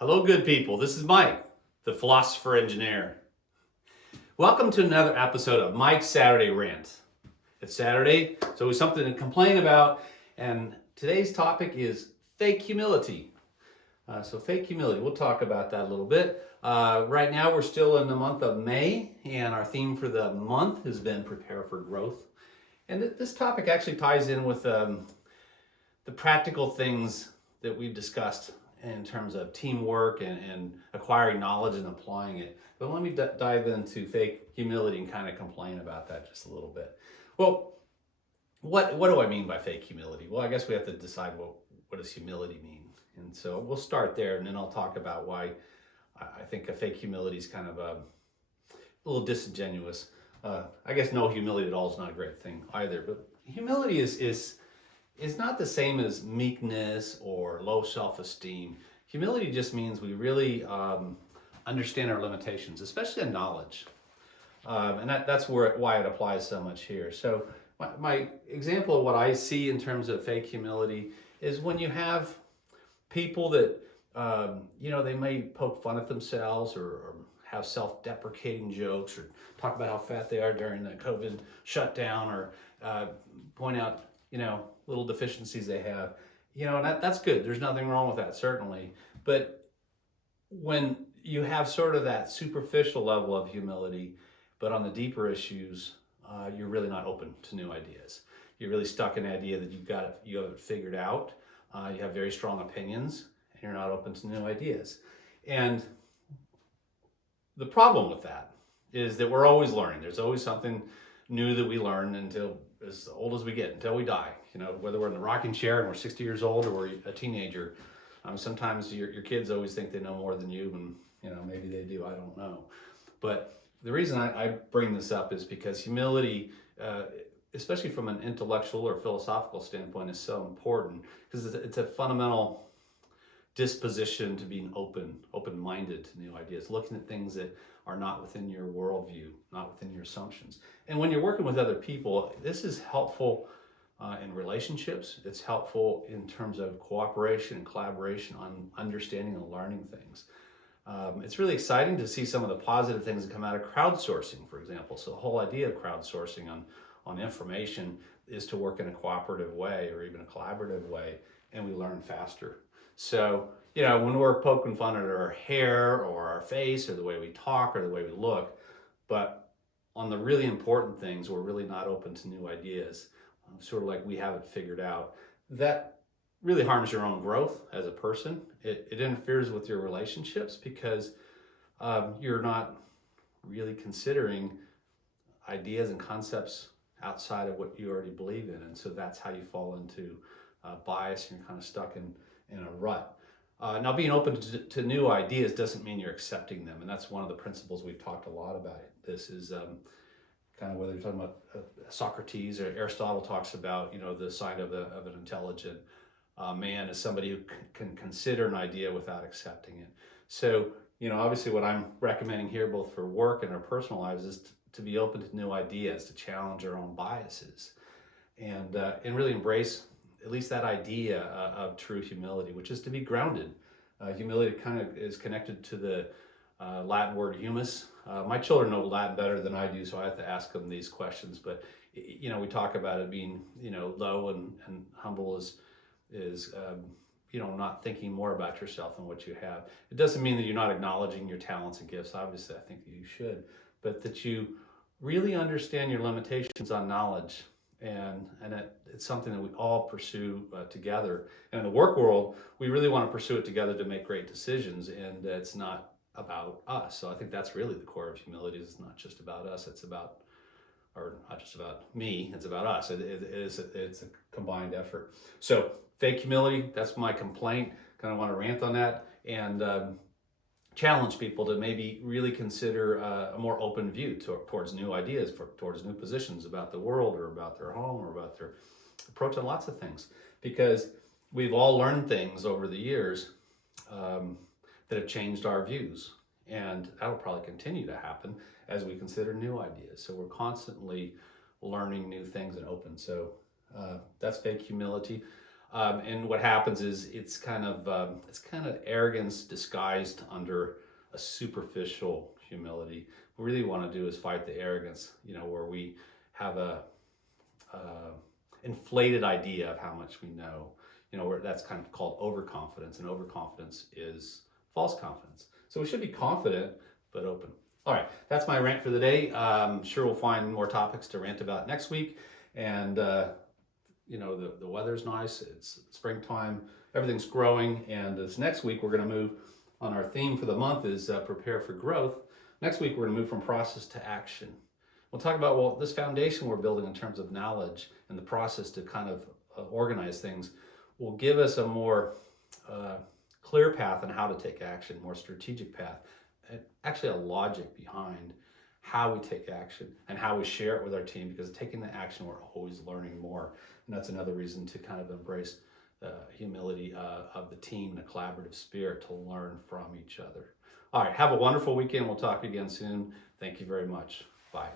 Hello, good people. This is Mike, the Philosopher Engineer. Welcome to another episode of Mike's Saturday Rant. It's Saturday, so it's something to complain about, and today's topic is fake humility. Fake humility, we'll talk about that a little bit. Right now, we're still in the month of May, and our theme for the month has been Prepare for Growth. And this topic actually ties in with the practical things that we've discussed in terms of teamwork and acquiring knowledge and applying it. But let me dive into fake humility and kind of complain about that just a little bit. Well, what do I mean by fake humility? Well, I guess we have to decide what does humility mean. And so we'll start there, and then I'll talk about why I think a fake humility is kind of a little disingenuous. I guess no humility at all is not a great thing either. But humility is not the same as meekness or low self-esteem. Humility just means we really understand our limitations, especially in knowledge. And that's why it applies so much here. So my example of what I see in terms of fake humility is when you have people that, they may poke fun at themselves or have self-deprecating jokes or talk about how fat they are during the COVID shutdown or point out, little deficiencies they have, and that's good. There's nothing wrong with that, certainly. But when you have sort of that superficial level of humility, but on the deeper issues, you're really not open to new ideas. You're really stuck in the idea that you have it figured out. You have very strong opinions, and you're not open to new ideas. And the problem with that is that we're always learning. There's always something new that we learn until as old as we get, until we die. Whether we're in the rocking chair and we're 60 years old or we're a teenager, sometimes your kids always think they know more than you, and maybe they do, I don't know. But the reason I bring this up is because humility, especially from an intellectual or philosophical standpoint, is so important because it's a fundamental disposition to being open-minded to new ideas, looking at things that are not within your worldview, not within your assumptions. And when you're working with other people, this is helpful in relationships. It's helpful in terms of cooperation and collaboration on understanding and learning things. It's really exciting to see some of the positive things that come out of crowdsourcing, for example. So the whole idea of crowdsourcing on information is to work in a cooperative way or even a collaborative way, and we learn faster. So, when we're poking fun at our hair or our face or the way we talk or the way we look, but on the really important things, we're really not open to new ideas, sort of like we have it figured out. That really harms your own growth as a person. It interferes with your relationships because you're not really considering ideas and concepts outside of what you already believe in. And so that's how you fall into bias, and you're kind of stuck in a rut. Now, being open to new ideas doesn't mean you're accepting them, and that's one of the principles we've talked a lot about. This is kind of whether you're talking about Socrates or Aristotle talks about, the sign of an intelligent man is somebody who can consider an idea without accepting it. So, obviously what I'm recommending here, both for work and our personal lives, is to be open to new ideas, to challenge our own biases, and really embrace at least that idea of true humility, which is to be grounded. Humility kind of is connected to the Latin word humus. My children know Latin better than I do, so I have to ask them these questions. But we talk about it being low and humble is not thinking more about yourself than what you have. It doesn't mean that you're not acknowledging your talents and gifts. Obviously, I think that you should, but that you really understand your limitations on knowledge. And it's something that we all pursue together. And in the work world, we really want to pursue it together to make great decisions, and it's not about us. So I think that's really the core of humility. It's not just about us. It's about, or not just about me, it's about us. It's a combined effort. So fake humility, that's my complaint. Kind of want to rant on that and challenge people to maybe really consider a more open view towards new ideas, towards new positions about the world or about their home or about their approach on lots of things. Because we've all learned things over the years that have changed our views. And that'll probably continue to happen as we consider new ideas. So we're constantly learning new things and open. So that's fake humility. And what happens is it's kind of arrogance disguised under a superficial humility. What we really want to do is fight the arrogance, where we have a inflated idea of how much we know, where that's kind of called overconfidence, and overconfidence is false confidence. So we should be confident but open. All right, that's my rant for the day. Sure, we'll find more topics to rant about next week. And the weather's nice. It's springtime. Everything's growing. And this next week, we're going to move on. Our theme for the month is prepare for growth. Next week, we're going to move from process to action. We'll talk about, this foundation we're building in terms of knowledge and the process to kind of organize things will give us a more clear path on how to take action, more strategic path, and actually a logic behind how we take action and how we share it with our team, because taking the action, we're always learning more. And that's another reason to kind of embrace the humility of the team, the collaborative spirit, to learn from each other. All right, have a wonderful weekend. We'll talk again soon. Thank you very much.